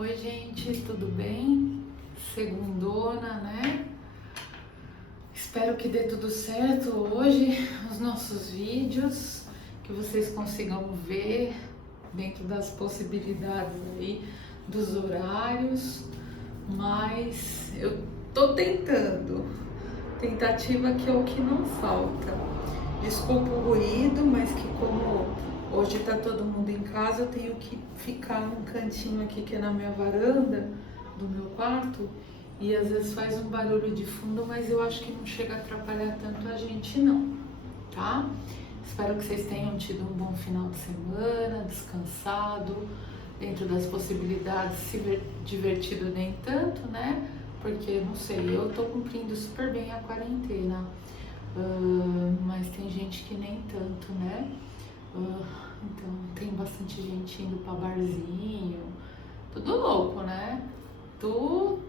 Oi, gente, tudo bem? Segundona, né? Espero que dê tudo certo hoje, os nossos vídeos, que vocês consigam ver dentro das possibilidades aí dos horários, mas eu tô tentando. Tentativa que é o que não falta. Desculpa o ruído, mas que como hoje tá todo mundo em casa, eu tenho que ficar num cantinho aqui que é na minha varanda do meu quarto e às vezes faz um barulho de fundo, mas eu acho que não chega a atrapalhar tanto a gente não, tá? Espero que vocês tenham tido um bom final de semana, descansado, dentro das possibilidades, se divertido nem tanto, né? Porque, não sei, eu tô cumprindo super bem a quarentena, mas tem gente que nem tanto, né? Então, tem bastante gente indo pra barzinho, tudo louco, né? Tudo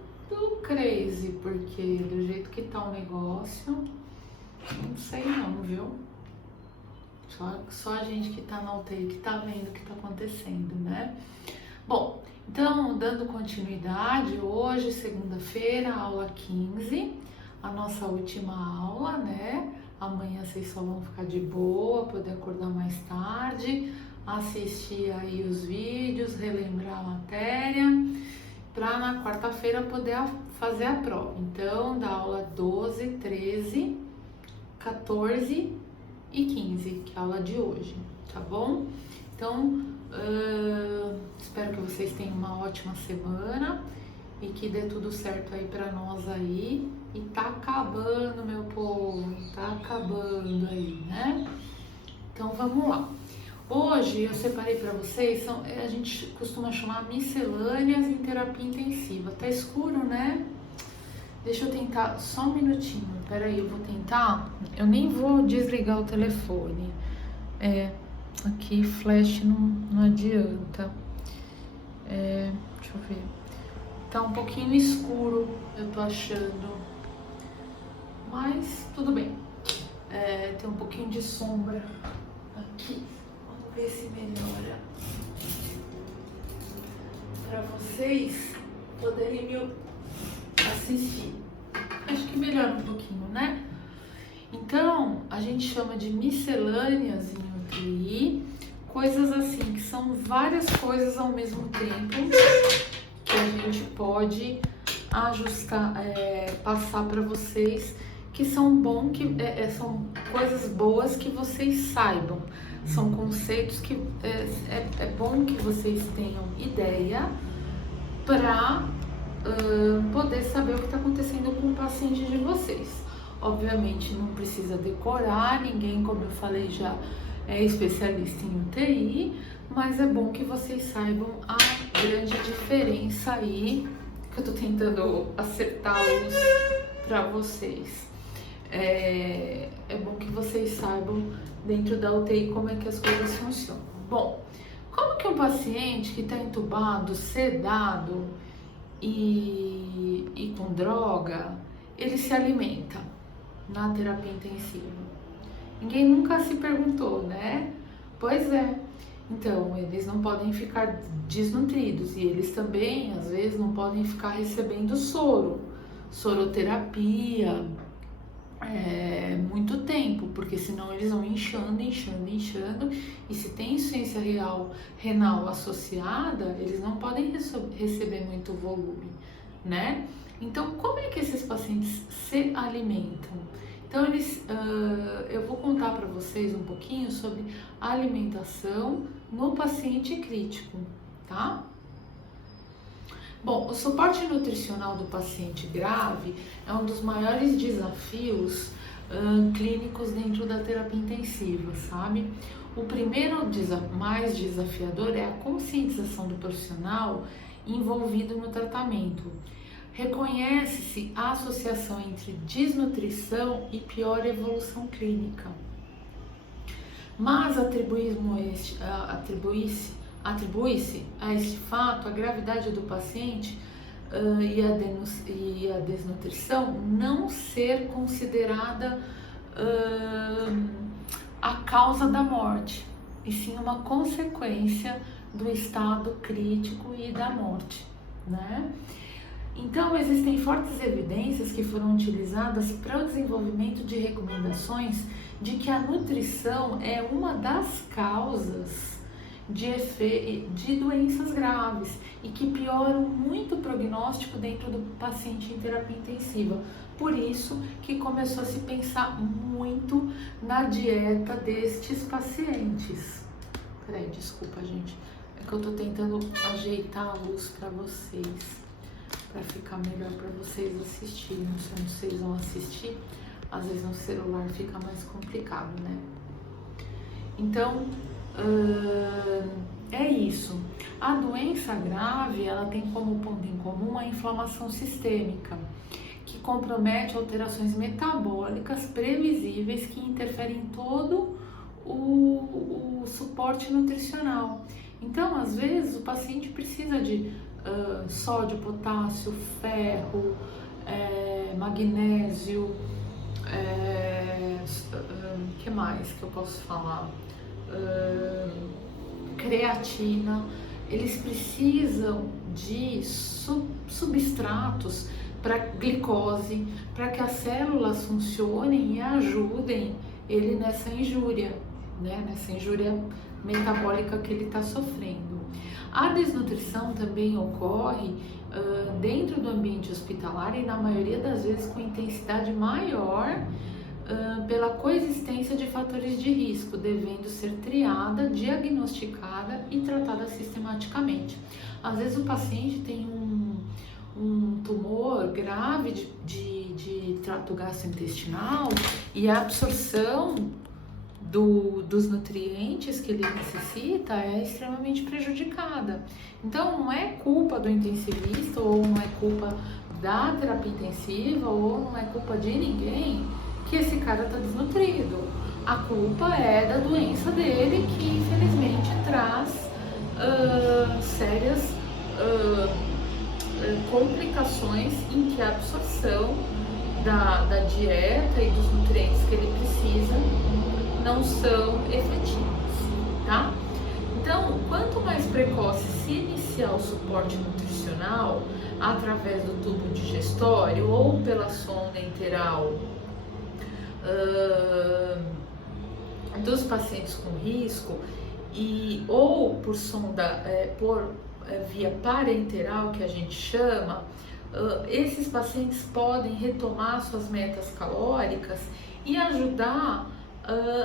crazy, porque do jeito que tá o negócio, não sei não, viu? Só a gente que tá na UTI que tá vendo o que tá acontecendo, né? Bom, então, dando continuidade, hoje, segunda-feira, aula 15, a nossa última aula, né? Amanhã vocês só vão ficar de boa, poder acordar mais tarde, assistir aí os vídeos, relembrar a matéria, para na quarta-feira poder fazer a prova. Então, da aula 12, 13, 14 e 15, que é a aula de hoje, tá bom? Então, espero que vocês tenham uma ótima semana e que dê tudo certo aí pra nós aí. E tá acabando, meu povo, tá acabando aí, né? Então, vamos lá. Hoje eu separei pra vocês, a gente costuma chamar miscelâneas em terapia intensiva. Tá escuro, né? Deixa eu tentar só um minutinho. Peraí, eu vou tentar. Eu nem vou desligar o telefone. Aqui flash não adianta. Deixa eu ver. Tá um pouquinho escuro, eu tô achando. Mas tudo bem. Tem um pouquinho de sombra aqui. Vamos ver se melhora. Pra vocês poderem me assistir. Acho que melhora um pouquinho, né? Então, a gente chama de miscelâneas em UTI, coisas assim, que são várias coisas ao mesmo tempo, que a gente pode ajustar, passar para vocês, que são são coisas boas que vocês saibam, são conceitos que é bom que vocês tenham ideia para poder saber o que está acontecendo com o paciente de vocês. Obviamente não precisa decorar, ninguém, como eu falei, já é especialista em UTI, mas é bom que vocês saibam a grande diferença aí, que eu tô tentando acertá-los para vocês. É bom que vocês saibam dentro da UTI como é que as coisas funcionam. Bom, como que um paciente que está entubado, sedado e com droga, ele se alimenta na terapia intensiva? Ninguém nunca se perguntou, né? Pois é. Então, eles não podem ficar desnutridos e eles também, às vezes, não podem ficar recebendo soroterapia, muito tempo, porque senão eles vão inchando, e se tem insuficiência renal associada, eles não podem receber muito volume, né? Então, como é que esses pacientes se alimentam? Então, eu vou contar para vocês um pouquinho sobre a alimentação no paciente crítico, tá? Bom, o suporte nutricional do paciente grave é um dos maiores desafios clínicos dentro da terapia intensiva, sabe? O primeiro mais desafiador é a conscientização do profissional envolvido no tratamento. Reconhece-se a associação entre desnutrição e pior evolução clínica, mas atribui-se a este fato a gravidade do paciente e a desnutrição não ser considerada a causa da morte, e sim uma consequência do estado crítico e da morte, né? Então, existem fortes evidências que foram utilizadas para o desenvolvimento de recomendações de que a nutrição é uma das causas de doenças graves e que pioram muito o prognóstico dentro do paciente em terapia intensiva. Por isso que começou a se pensar muito na dieta destes pacientes. Peraí, desculpa, gente. É que eu tô tentando ajeitar a luz para vocês, para ficar melhor para vocês assistirem. Não sei se vocês vão assistir, às vezes no celular fica mais complicado, né? Então, é isso. A doença grave, ela tem como ponto em comum a inflamação sistêmica, que compromete alterações metabólicas previsíveis que interferem em todo o suporte nutricional. Então, às vezes, o paciente precisa de sódio, potássio, ferro, magnésio, que mais que eu posso falar? Creatina. Eles precisam de substratos para glicose, para que as células funcionem e ajudem ele nessa injúria, né? Nessa injúria metabólica que ele está sofrendo. A desnutrição também ocorre dentro do ambiente hospitalar e na maioria das vezes com intensidade maior pela coexistência de fatores de risco, devendo ser triada, diagnosticada e tratada sistematicamente. Às vezes o paciente tem um tumor grave de trato gastrointestinal e a absorção dos nutrientes que ele necessita é extremamente prejudicada. Então não é culpa do intensivista, ou não é culpa da terapia intensiva, ou não é culpa de ninguém que esse cara está desnutrido. A culpa é da doença dele, que infelizmente traz sérias complicações em que a absorção da dieta e dos nutrientes que ele precisa não são efetivos, tá? Então, quanto mais precoce se iniciar o suporte nutricional através do tubo digestório ou pela sonda enteral dos pacientes com risco ou por sonda via parenteral, que a gente chama, esses pacientes podem retomar suas metas calóricas e ajudar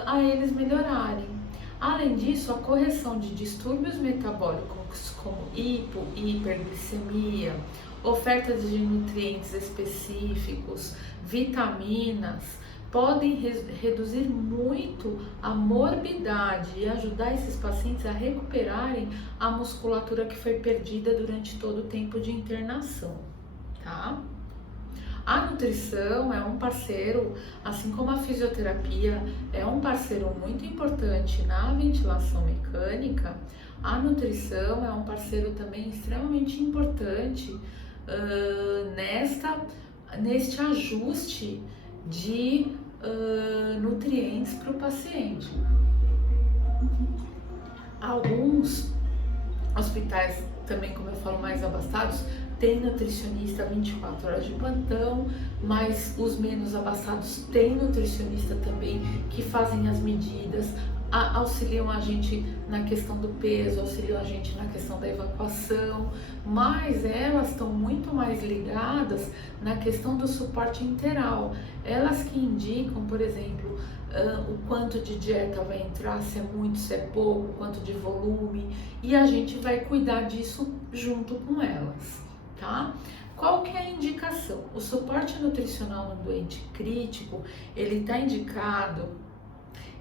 a eles melhorarem. Além disso, a correção de distúrbios metabólicos como hipo e hiperglicemia, ofertas de nutrientes específicos, vitaminas, podem reduzir muito a morbidade e ajudar esses pacientes a recuperarem a musculatura que foi perdida durante todo o tempo de internação, tá? A nutrição é um parceiro, assim como a fisioterapia é um parceiro muito importante na ventilação mecânica. A nutrição é um parceiro também extremamente importante neste ajuste de nutrientes para o paciente. Alguns hospitais também, como eu falo, mais abastados, tem nutricionista 24 horas de plantão, mas os menos abastados têm nutricionista também que fazem as medidas, auxiliam a gente na questão do peso, auxiliam a gente na questão da evacuação, mas elas estão muito mais ligadas na questão do suporte enteral. Elas que indicam, por exemplo, o quanto de dieta vai entrar, se é muito, se é pouco, quanto de volume, e a gente vai cuidar disso junto com elas, tá? Qual que é a indicação? O suporte nutricional no doente crítico, ele está indicado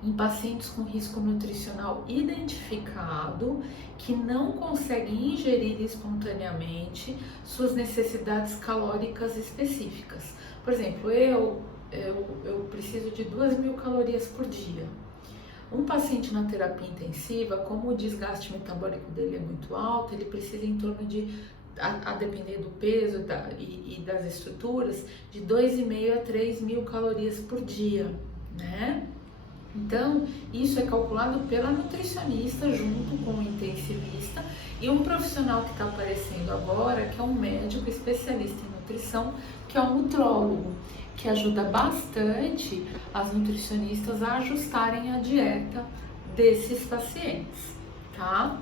em pacientes com risco nutricional identificado, que não conseguem ingerir espontaneamente suas necessidades calóricas específicas. Por exemplo, eu preciso de 2.000 calorias por dia. Um paciente na terapia intensiva, como o desgaste metabólico dele é muito alto, ele precisa em torno de, a depender do peso e das estruturas, de 2.500 a 3.000 calorias por dia, né? Então, isso é calculado pela nutricionista junto com o intensivista e um profissional que está aparecendo agora, que é um médico especialista em nutrição, que é um nutrólogo, que ajuda bastante as nutricionistas a ajustarem a dieta desses pacientes, tá?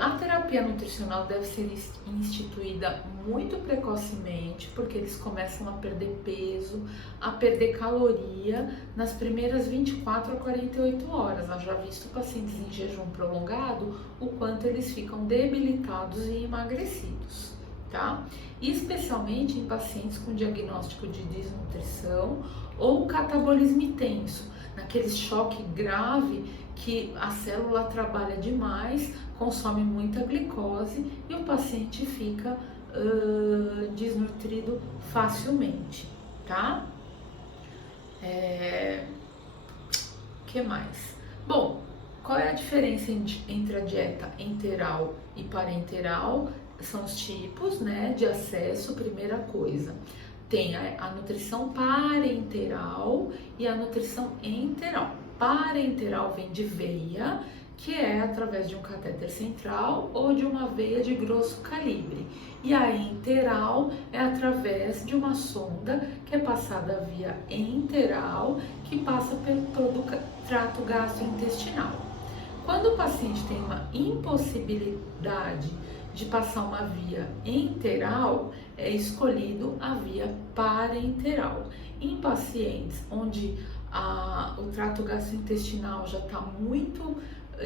A terapia nutricional deve ser instituída muito precocemente, porque eles começam a perder peso, a perder caloria nas primeiras 24 a 48 horas. Eu já visto pacientes em jejum prolongado, o quanto eles ficam debilitados e emagrecidos, tá? Especialmente em pacientes com diagnóstico de desnutrição ou catabolismo intenso, naquele choque grave que a célula trabalha demais, consome muita glicose e o paciente fica desnutrido facilmente, tá? Que mais? Bom, qual é a diferença entre a dieta enteral e parenteral? São os tipos, né, de acesso. Primeira coisa, tem a nutrição parenteral e a nutrição enteral. Parenteral vem de veia, que é através de um catéter central ou de uma veia de grosso calibre. E a enteral é através de uma sonda que é passada via enteral, que passa pelo todo o trato gastrointestinal. Quando o paciente tem uma impossibilidade de passar uma via enteral, é escolhido a via parenteral. Em pacientes onde o trato gastrointestinal já está muito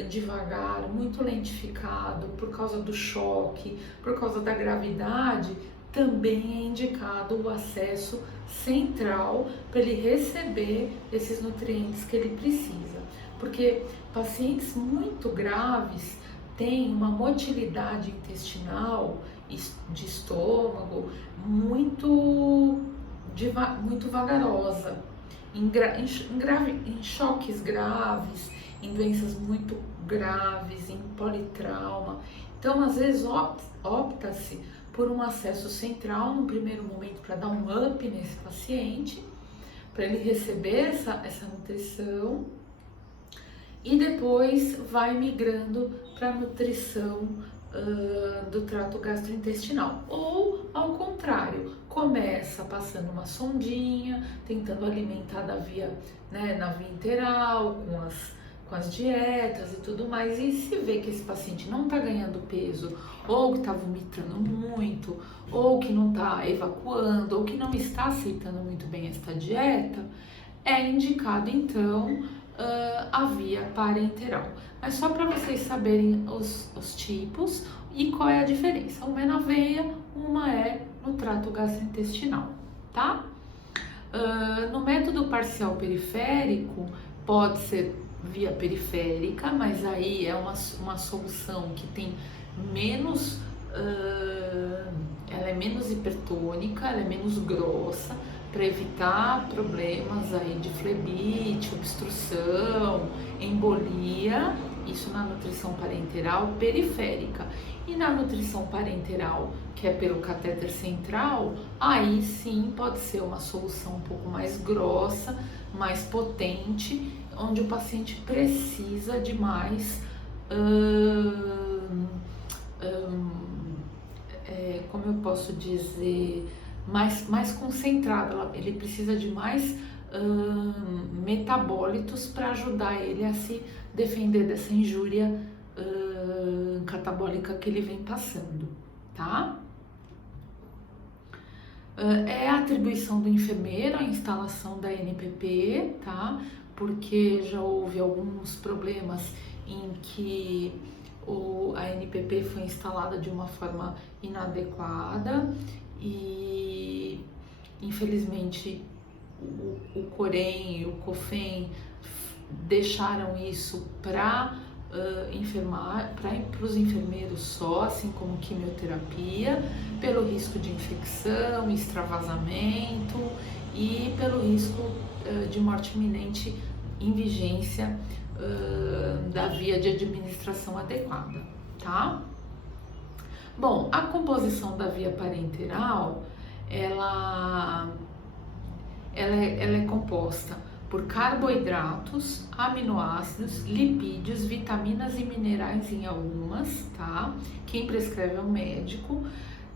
devagar, muito lentificado por causa do choque, por causa da gravidade, também é indicado o acesso central para ele receber esses nutrientes que ele precisa. Porque pacientes muito graves têm uma motilidade intestinal, de estômago, muito vagarosa. Em choques graves, em doenças muito graves, em politrauma. Então, às vezes, opta-se por um acesso central no primeiro momento para dar um up nesse paciente, para ele receber essa nutrição, e depois vai migrando para a nutrição do trato gastrointestinal. Ou, ao contrário, começa passando uma sondinha, tentando alimentar na via enteral, com as dietas e tudo mais, e se vê que esse paciente não está ganhando peso, ou que está vomitando muito, ou que não está evacuando, ou que não está aceitando muito bem esta dieta, é indicado então a via parenteral. Mas só para vocês saberem os tipos e qual é a diferença. Uma é na veia, uma é no trato gastrointestinal, tá? No método parcial periférico, pode ser via periférica, mas aí é uma solução que tem menos, ela é menos hipertônica, ela é menos grossa, para evitar problemas aí de flebite, obstrução, embolia, isso na nutrição parenteral periférica. E na nutrição parenteral, que é pelo catéter central, aí sim pode ser uma solução um pouco mais grossa, mais potente, onde o paciente precisa de mais, como eu posso dizer, mais concentrado, ele precisa de mais metabólitos para ajudar ele a se defender dessa injúria catabólica que ele vem passando, tá? É a atribuição do enfermeiro a instalação da NPP, tá? Porque já houve alguns problemas em que a NPP foi instalada de uma forma inadequada e, infelizmente, o Corém e o COFEN deixaram isso para os enfermeiros só, assim como quimioterapia, pelo risco de infecção, extravasamento e pelo risco de morte iminente em vigência da via de administração adequada, tá? Bom, a composição da via parenteral, ela é composta por carboidratos, aminoácidos, lipídios, vitaminas e minerais em algumas, tá? Quem prescreve é o médico.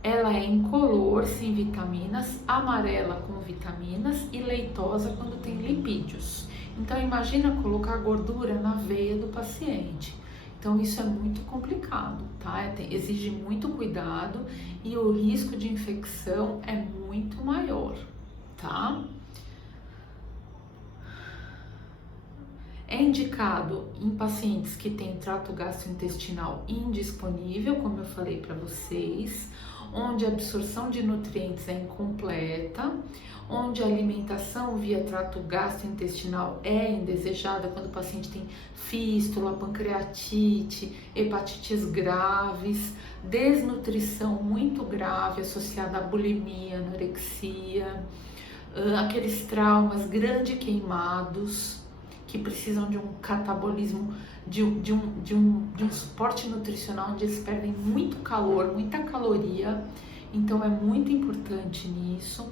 Ela é incolor, sem vitaminas, amarela com vitaminas e leitosa quando tem lipídios. Então imagina colocar gordura na veia do paciente. Então isso é muito complicado, tá? Exige muito cuidado e o risco de infecção é muito maior, tá? É indicado em pacientes que têm trato gastrointestinal indisponível, como eu falei para vocês, onde a absorção de nutrientes é incompleta, onde a alimentação via trato gastrointestinal é indesejada, quando o paciente tem fístula, pancreatite, hepatites graves, desnutrição muito grave associada à bulimia, anorexia, aqueles traumas grande queimados, que precisam de um catabolismo, de um suporte nutricional, onde eles perdem muito calor, muita caloria, então é muito importante nisso.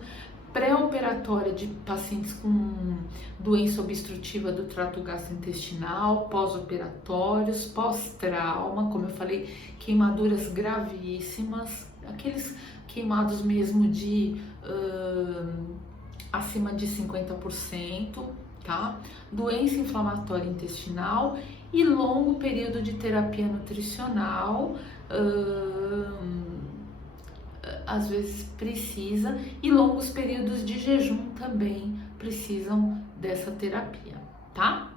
Pré-operatória de pacientes com doença obstrutiva do trato gastrointestinal, pós-operatórios, pós-trauma, como eu falei, queimaduras gravíssimas, aqueles queimados mesmo de acima de 50%, tá? Doença inflamatória intestinal e longo período de terapia nutricional, às vezes precisa, e longos períodos de jejum também precisam dessa terapia, tá?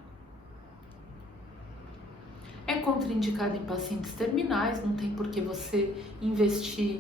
É contraindicado em pacientes terminais, não tem por que você investir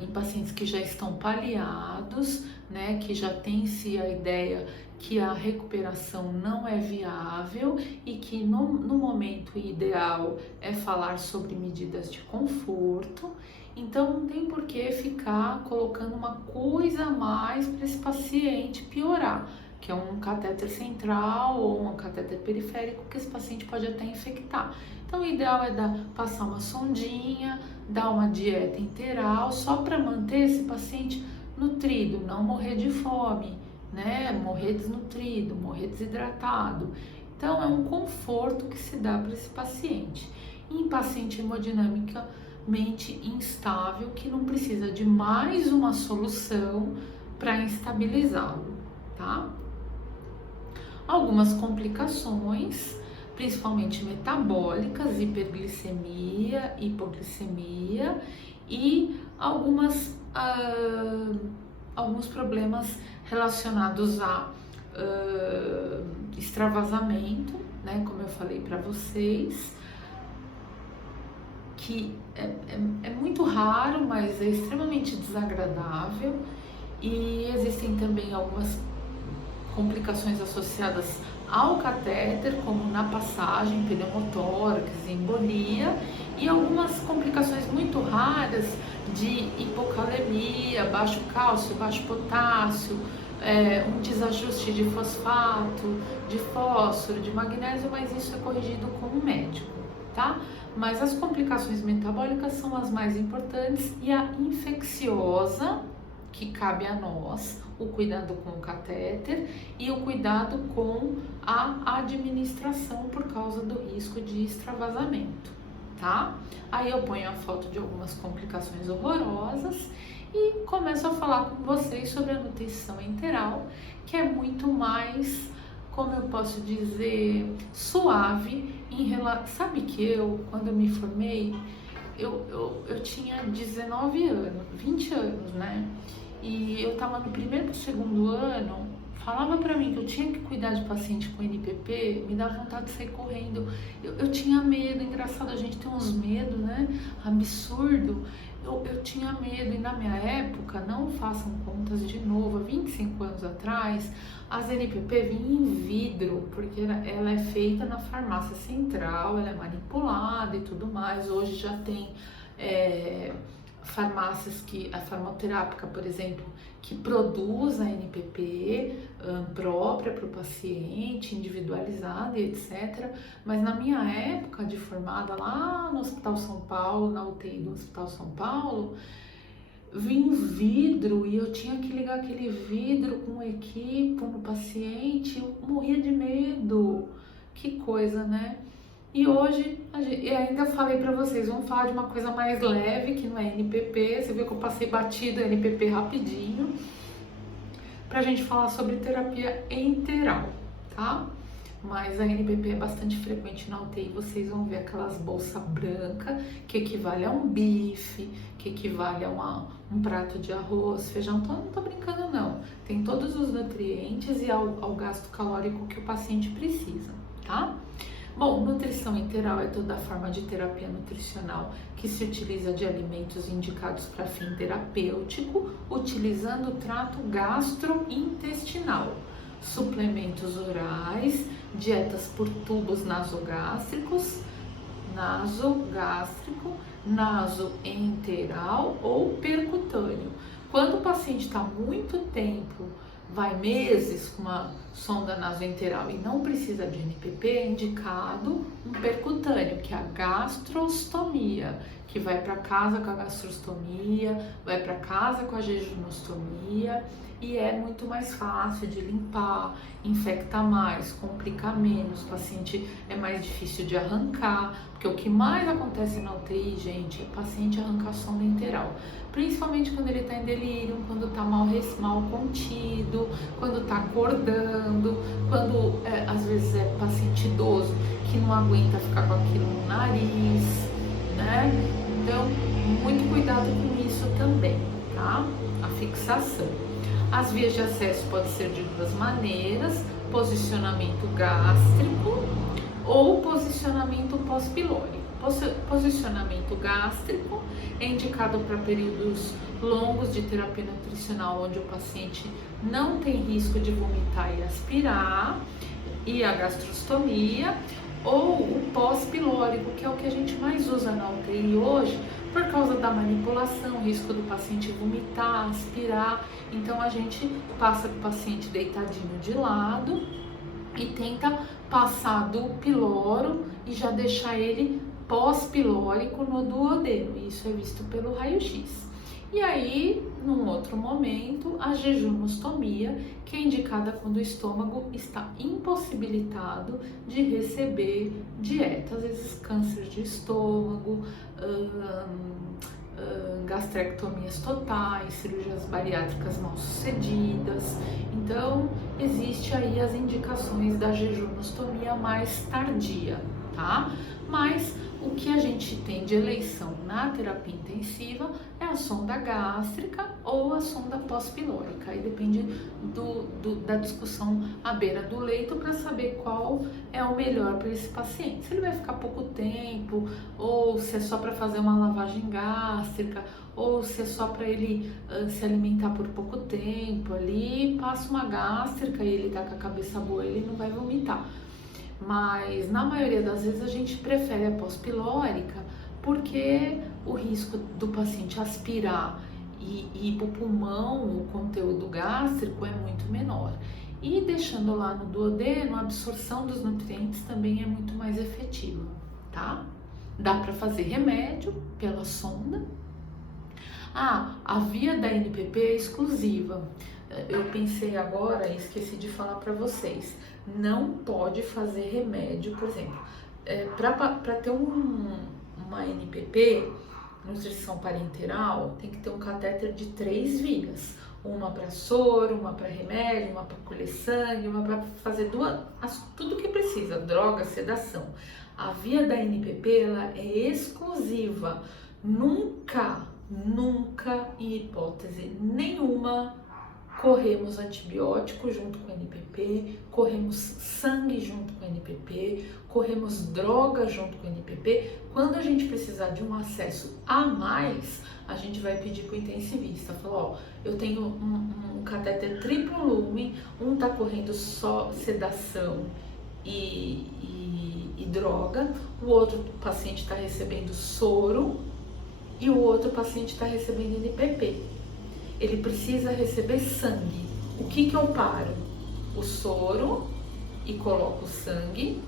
em pacientes que já estão paliados, né, que já tem-se a ideia que a recuperação não é viável e que no momento ideal é falar sobre medidas de conforto. Então não tem por que ficar colocando uma coisa a mais para esse paciente piorar, que é um catéter central ou um catéter periférico, que esse paciente pode até infectar. Então o ideal é passar uma sondinha, dar uma dieta enteral, só para manter esse paciente nutrido, não morrer de fome, né? Morrer desnutrido, morrer desidratado. Então é um conforto que se dá para esse paciente. E em paciente hemodinamicamente instável, que não precisa de mais uma solução para instabilizá-lo, tá? Algumas complicações, principalmente metabólicas, hiperglicemia, hipoglicemia e alguns problemas relacionados a extravasamento, né, como eu falei para vocês, que é muito raro, mas é extremamente desagradável, e existem também algumas complicações associadas ao catéter, como na passagem, pneumotórax, embolia, e algumas complicações muito raras de hipocalemia, baixo cálcio, baixo potássio, um desajuste de fosfato, de fósforo, de magnésio, mas isso é corrigido com o médico, tá? Mas as complicações metabólicas são as mais importantes, e a infecciosa, que cabe a nós, o cuidado com o catéter e o cuidado com a administração por causa do risco de extravasamento, tá? Aí eu ponho a foto de algumas complicações horrorosas e começo a falar com vocês sobre a nutrição enteral, que é muito mais, como eu posso dizer, suave em relação... Sabe que quando eu me formei, eu tinha 19 anos, 20 anos, né? E eu tava no primeiro pro segundo ano, falava pra mim que eu tinha que cuidar de paciente com NPP, me dá vontade de sair correndo. Eu tinha medo, engraçado, a gente tem uns medos, né? Absurdo. Eu tinha medo, e na minha época, não façam contas de novo, há 25 anos atrás, as NPP vinham em vidro, porque ela é feita na farmácia central, ela é manipulada e tudo mais. Hoje já tem farmácias a farmacoterápica, por exemplo, que produz a NPP própria para o paciente, individualizada e etc. Mas na minha época de formada lá no Hospital São Paulo, na UTI do Hospital São Paulo, vinha vidro e eu tinha que ligar aquele vidro com equipo no paciente, eu morria de medo. Que coisa, né? E hoje, e ainda falei pra vocês, vamos falar de uma coisa mais leve, que não é NPP. Você viu que eu passei batido NPP rapidinho, pra gente falar sobre terapia enteral, tá? Mas a NPP é bastante frequente na UTI, vocês vão ver aquelas bolsas brancas, que equivale a um bife, que equivale a um prato de arroz, feijão. Então, não tô brincando não, tem todos os nutrientes e ao gasto calórico que o paciente precisa, tá? Bom, nutrição enteral é toda forma de terapia nutricional que se utiliza de alimentos indicados para fim terapêutico, utilizando o trato gastrointestinal, suplementos orais, dietas por tubos nasogástricos, nasoenteral ou percutâneo. Quando o paciente está muito tempo, vai meses com uma sonda nasoenteral e não precisa de NPP, é indicado um percutâneo, que é a gastrostomia, que vai para casa com a gastrostomia, vai para casa com a jejunostomia, e é muito mais fácil de limpar, infecta mais, complica menos, o paciente é mais difícil de arrancar, porque o que mais acontece na UTI, gente, é o paciente arrancar sonda enteral, principalmente quando ele está em delírio, quando está mal contido, quando está acordando, quando às vezes é paciente idoso que não aguenta ficar com aquilo no nariz, né? Então, muito cuidado com isso também, tá? A fixação. As vias de acesso podem ser de duas maneiras: posicionamento gástrico ou posicionamento pós-pilórico. Posicionamento gástrico é indicado para períodos longos de terapia nutricional, onde o paciente não tem risco de vomitar e aspirar, e a gastrostomia, ou o pós-pilórico, que é o que a gente mais usa na UTI hoje, por causa da manipulação, risco do paciente vomitar, aspirar. Então a gente passa com o paciente deitadinho de lado e tenta passar do piloro e já deixar ele pós-pilórico no duodeno. Isso é visto pelo raio-x. E aí, num outro momento, a jejunostomia, que é indicada quando o estômago está impossibilitado de receber dieta, às vezes câncer de estômago, gastrectomias totais, cirurgias bariátricas mal sucedidas. Então, existe aí as indicações da jejunostomia mais tardia, tá? Mas o que a gente tem de eleição na terapia intensiva é a sonda gástrica ou a sonda pós-pilórica. Aí depende da discussão à beira do leito para saber qual é o melhor para esse paciente. Se ele vai ficar pouco tempo, ou se é só para fazer uma lavagem gástrica, ou se é só para ele se alimentar por pouco tempo ali, passa uma gástrica e ele tá com a cabeça boa, ele não vai vomitar. Mas na maioria das vezes a gente prefere a pós-pilórica porque o risco do paciente aspirar e ir para o pulmão, o conteúdo gástrico é muito menor. E deixando lá no duodeno, a absorção dos nutrientes também é muito mais efetiva, tá? Dá para fazer remédio pela sonda. A via da NPP é exclusiva. Eu pensei agora e esqueci de falar para vocês. Não pode fazer remédio, por exemplo, para ter uma NPP, nutrição parenteral, tem que ter um catéter de 3 vias. Uma para soro, uma para remédio, uma para colher sangue, uma para fazer tudo que precisa, droga, sedação. A via da NPP, ela é exclusiva. Nunca, em hipótese nenhuma, corremos antibiótico junto com o NPP, corremos sangue junto com o NPP, corremos droga junto com o NPP. Quando a gente precisar de um acesso a mais, a gente vai pedir para o intensivista. Falar, eu tenho um catéter triplo lumen, tá correndo só sedação e droga, o outro paciente está recebendo soro e o outro paciente está recebendo NPP. Ele precisa receber sangue. O que eu paro? O soro e coloco o sangue,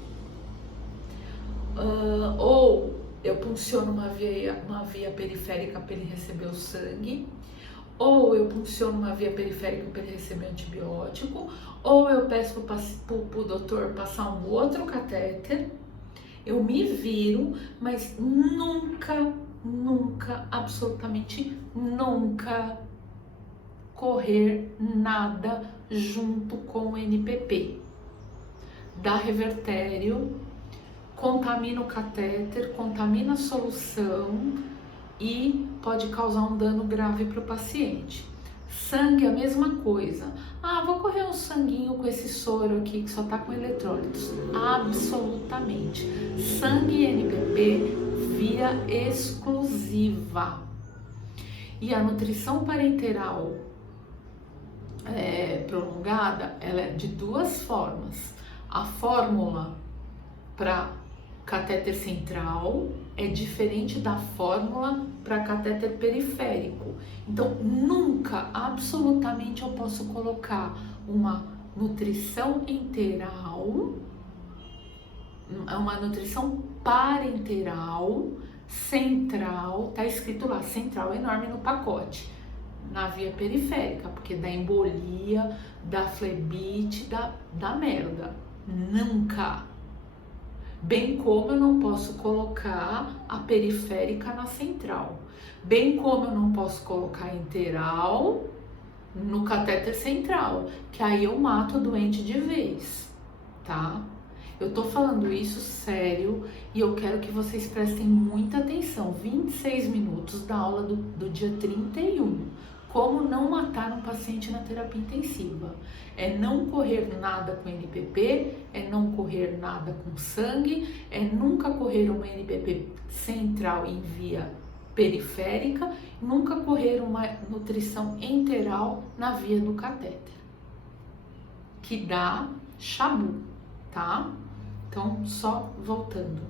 ou eu punciono uma via periférica para ele receber o sangue, ou eu punciono uma via periférica para ele receber antibiótico, ou eu peço para o doutor passar um outro catéter. Eu me viro, mas nunca, absolutamente nunca correr nada junto com o NPP. Dá revertério, contamina o catéter, contamina a solução e pode causar um dano grave para o paciente. Sangue, a mesma coisa. Ah, vou correr um sanguinho com esse soro aqui que só tá com eletrólitos. Absolutamente. Sangue e NPP, via exclusiva. E a nutrição parenteral prolongada, ela é de duas formas. A fórmula para catéter central é diferente da fórmula para catéter periférico. Então, nunca, absolutamente, eu posso colocar uma nutrição enteral, uma nutrição parenteral central, tá escrito lá, central enorme no pacote, na via periférica, porque dá embolia, dá flebite, dá merda. Nunca. Bem como eu não posso colocar a periférica na central. Bem como eu não posso colocar a enteral no catéter central, que aí eu mato o doente de vez, tá? Eu tô falando isso sério e eu quero que vocês prestem muita atenção. 26 minutos da aula do dia 31. Como não matar um paciente na terapia intensiva. É não correr nada com NPP, é não correr nada com sangue, é nunca correr uma NPP central em via periférica, nunca correr uma nutrição enteral na via do catéter, que dá chabu, tá? Então, só voltando.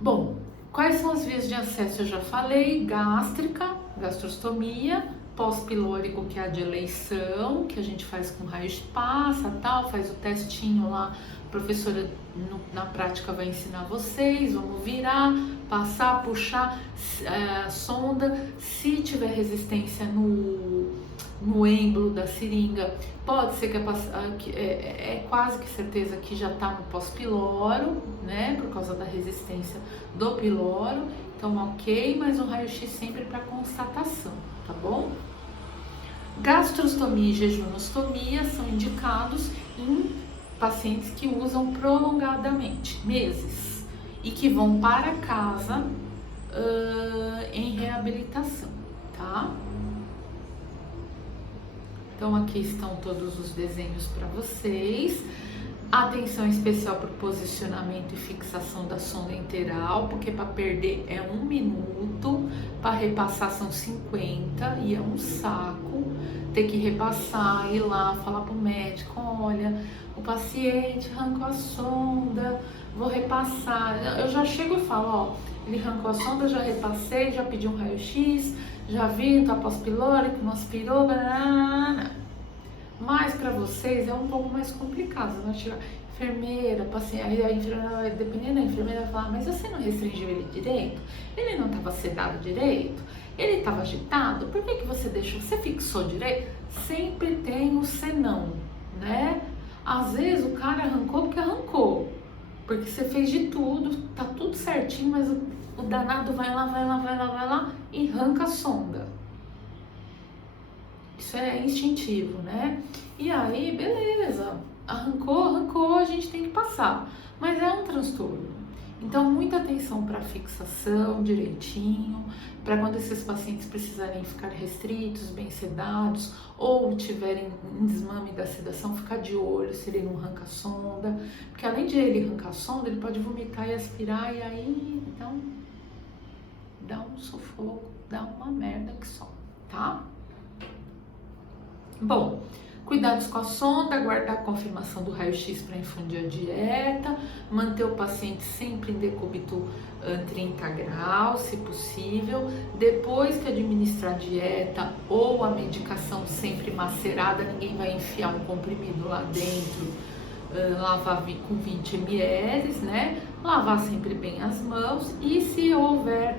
Bom, quais são as vias de acesso? Eu já falei: gástrica, gastrostomia, pós-pilórico, que é a de eleição, que a gente faz com raio-x, passa, tal, faz o testinho lá, a professora na prática vai ensinar vocês, vamos virar, passar, puxar a sonda. Se tiver resistência no êmbolo da seringa, pode ser que é quase que certeza que já está no pós-piloro, né, por causa da resistência do piloro. Então, ok, mas um raio-x sempre para constatação, tá bom? Gastrostomia e jejunostomia são indicados em pacientes que usam prolongadamente, meses, e que vão para casa em reabilitação, tá? Então, aqui estão todos os desenhos para vocês. Atenção especial para o posicionamento e fixação da sonda enteral, porque para perder é 1 minuto, para repassar são 50 e é um saco ter que repassar, ir lá, falar para o médico: olha, o paciente arrancou a sonda, vou repassar. Eu já chego e falo: ó, ele arrancou a sonda, já repassei, já pedi um raio-x, já vi, tá pós-pilórico, não aspirou, blá. Mas para vocês é um pouco mais complicado. Você vai tirar enfermeira, paciente, aí a enfermeira, dependendo da enfermeira, vai falar: mas você não restringiu ele direito? Ele não estava sedado direito? Ele estava agitado? Por que você deixou? Você fixou direito? Sempre tem o senão, né? Às vezes o cara arrancou porque arrancou, porque você fez de tudo, tá tudo certinho, mas o danado vai lá e arranca a sonda. Isso é instintivo, né? E aí, beleza, arrancou, a gente tem que passar. Mas é um transtorno. Então, muita atenção para fixação direitinho, para quando esses pacientes precisarem ficar restritos, bem sedados, ou tiverem um desmame da sedação, ficar de olho se ele não arranca a sonda. Porque além de ele arrancar a sonda, ele pode vomitar e aspirar, e aí, então, dá um sufoco, dá uma merda que só, tá? Bom, cuidados com a sonda, aguardar a confirmação do raio-x para infundir a dieta, manter o paciente sempre em decúbito 30 graus, se possível. Depois que administrar a dieta ou a medicação sempre macerada, ninguém vai enfiar um comprimido lá dentro lavar com 20 ml, né? Lavar sempre bem as mãos e se houver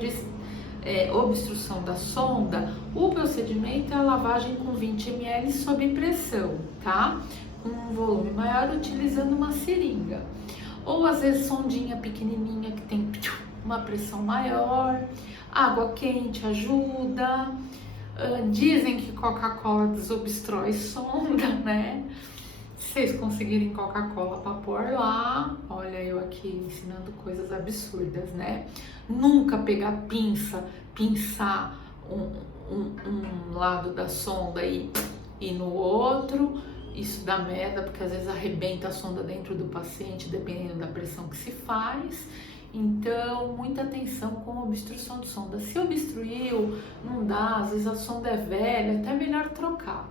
obstrução da sonda, o procedimento é a lavagem com 20 ml sob pressão, tá? Com um volume maior, utilizando uma seringa. Ou às vezes sondinha pequenininha que tem uma pressão maior, água quente ajuda. Dizem que Coca-Cola desobstrui sonda, né? Se vocês conseguirem Coca-Cola para pôr lá, olha eu aqui ensinando coisas absurdas, né? Nunca pegar pinçar um lado da sonda e no outro. Isso dá merda, porque às vezes arrebenta a sonda dentro do paciente, dependendo da pressão que se faz. Então, muita atenção com a obstrução de sonda. Se obstruiu, não dá, às vezes a sonda é velha, até melhor trocar.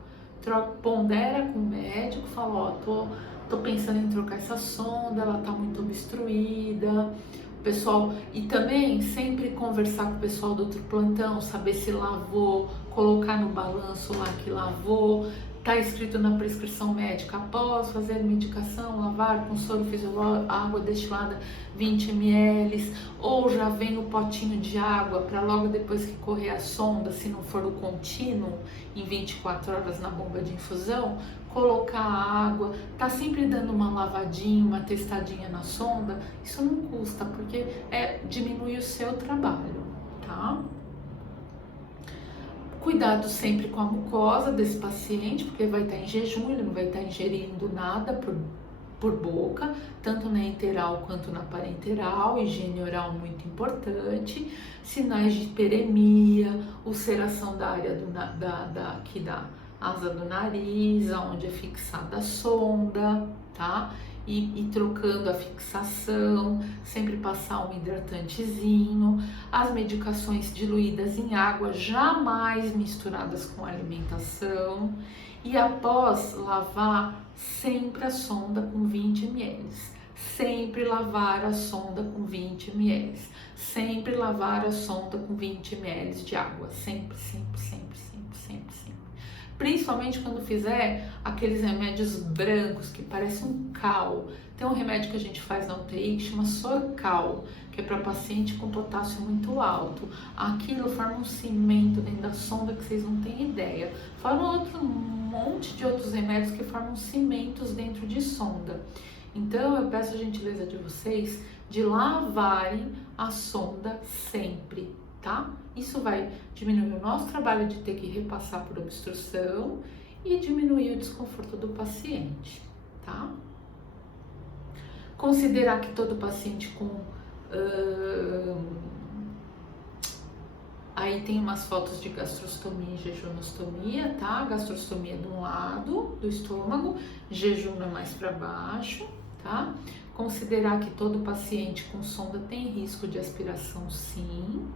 Pondera com o médico, fala, ó, tô pensando em trocar essa sonda, ela tá muito obstruída. O pessoal, e também sempre conversar com o pessoal do outro plantão, saber se lavou, colocar no balanço lá que lavou. Está escrito na prescrição médica, após fazer medicação, lavar com soro fisiológico, água destilada 20 ml, ou já vem o potinho de água para logo depois que correr a sonda, se não for o contínuo, em 24 horas na bomba de infusão, colocar a água, tá sempre dando uma lavadinha, uma testadinha na sonda, isso não custa, porque diminui o seu trabalho, tá? Cuidado sempre com a mucosa desse paciente, porque vai estar em jejum, ele não vai estar ingerindo nada por boca, tanto na enteral quanto na parenteral, higiene oral muito importante, sinais de hiperemia, ulceração da área aqui da asa do nariz, onde é fixada a sonda, tá? E trocando a fixação, sempre passar um hidratantezinho, as medicações diluídas em água, jamais misturadas com alimentação, e após lavar, sempre a sonda com 20 ml, sempre lavar a sonda com 20 ml, sempre lavar a sonda com 20 ml de água, sempre. Principalmente quando fizer aqueles remédios brancos que parecem um cal. Tem um remédio que a gente faz na UTI que chama Sorcal, que é para paciente com potássio muito alto. Aquilo forma um cimento dentro da sonda que vocês não têm ideia. Fora um monte de outros remédios que formam cimentos dentro de sonda. Então eu peço a gentileza de vocês de lavarem a sonda sempre, tá? Isso vai diminuir o nosso trabalho de ter que repassar por obstrução e diminuir o desconforto do paciente, tá? Considerar que todo paciente com... Aí tem umas fotos de gastrostomia e jejunostomia, tá? Gastrostomia de um lado do estômago, jejum é mais para baixo, tá? Considerar que todo paciente com sonda tem risco de aspiração, sim,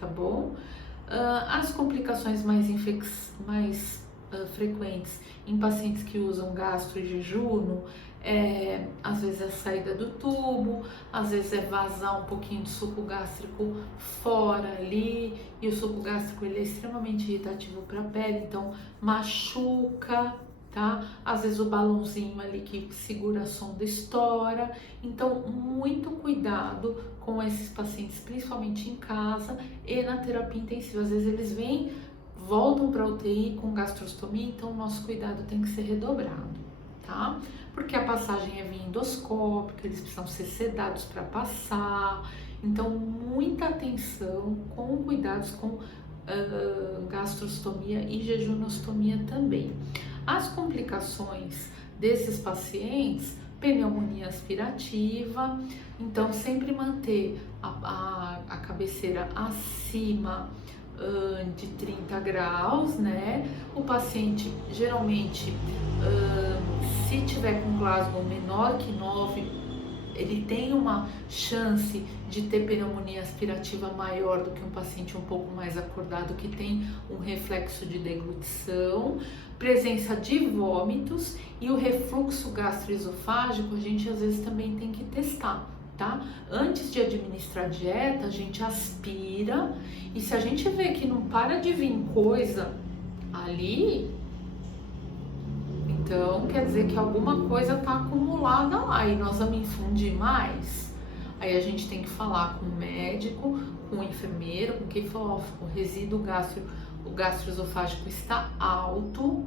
tá bom? As complicações mais frequentes em pacientes que usam gastro e jejuno às vezes é a saída do tubo, às vezes é vazar um pouquinho de suco gástrico fora ali, e o suco gástrico ele é extremamente irritativo para a pele, então machuca, tá? Às vezes o balãozinho ali que segura a sonda estoura, então muito cuidado com esses pacientes, principalmente em casa e na terapia intensiva. Às vezes eles voltam para a UTI com gastrostomia, então o nosso cuidado tem que ser redobrado, tá? Porque a passagem é via endoscópica, eles precisam ser sedados para passar, então muita atenção com cuidados com gastrostomia e jejunostomia também. As complicações desses pacientes, pneumonia aspirativa, então sempre manter a cabeceira acima de 30 graus, né? O paciente geralmente, se tiver com Glasgow menor que 9, ele tem uma chance de ter pneumonia aspirativa maior do que um paciente um pouco mais acordado que tem um reflexo de deglutição, presença de vômitos, e o refluxo gastroesofágico a gente às vezes também tem que testar, tá? Antes de administrar dieta, a gente aspira, e se a gente vê que não para de vir coisa ali, Então, quer dizer que alguma coisa está acumulada lá e nós vamos infundir mais. Aí a gente tem que falar com o médico, com o enfermeiro, com quem falou, ó, o resíduo gastroesofágico está alto,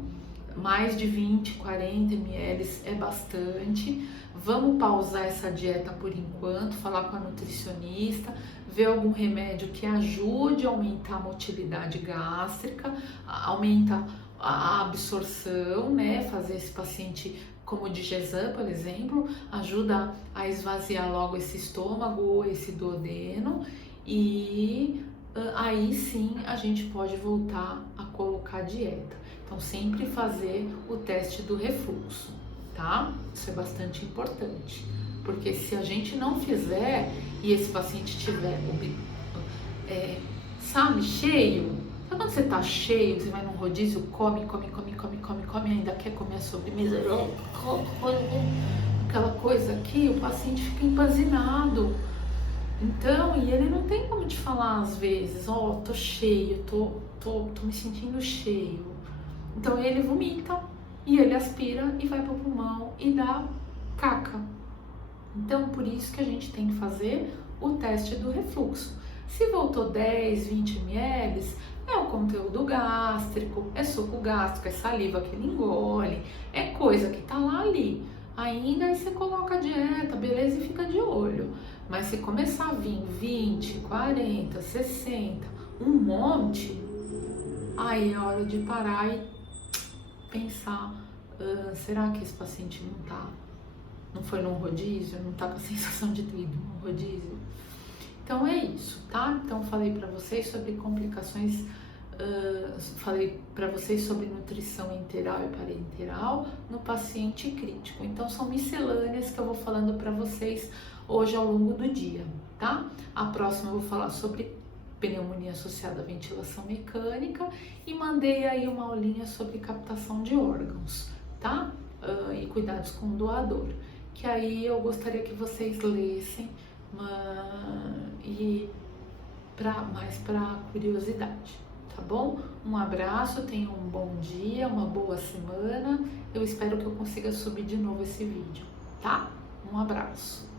mais de 20, 40 ml é bastante. Vamos pausar essa dieta por enquanto, falar com a nutricionista, ver algum remédio que ajude a aumentar a motilidade gástrica, aumenta a absorção, né? Fazer esse paciente como o Digesan, por exemplo, ajuda a esvaziar logo esse estômago, esse duodeno, e aí sim a gente pode voltar a colocar dieta. Então sempre fazer o teste do refluxo, tá? Isso é bastante importante, porque se a gente não fizer e esse paciente tiver, sabe, cheio, sabe quando você tá cheio, você vai num rodízio, come, ainda quer comer a sobremesa, aquela coisa aqui, o paciente fica empanzinado. Então, e ele não tem como te falar às vezes, ó, tô cheio, tô me sentindo cheio. Então ele vomita e ele aspira e vai pro pulmão e dá caca. Então, por isso que a gente tem que fazer o teste do refluxo. Se voltou 10, 20 ml, é o conteúdo gástrico, é suco gástrico, é saliva que ele engole, é coisa que tá lá ali. Ainda aí você coloca a dieta, beleza, e fica de olho. Mas se começar a vir 20, 40, 60, um monte, aí é hora de parar e pensar, será que esse paciente não foi num rodízio, não tá com a sensação de ter ido num rodízio? Então é isso, tá? Então falei para vocês sobre complicações, falei para vocês sobre nutrição enteral e parenteral no paciente crítico. Então são miscelâneas que eu vou falando para vocês hoje ao longo do dia, tá? A próxima eu vou falar sobre pneumonia associada à ventilação mecânica e mandei aí uma aulinha sobre captação de órgãos, tá? E cuidados com o doador, que aí eu gostaria que vocês lessem, e mais para curiosidade, tá bom? Um abraço, tenham um bom dia, uma boa semana. Eu espero que eu consiga subir de novo esse vídeo, tá? Um abraço.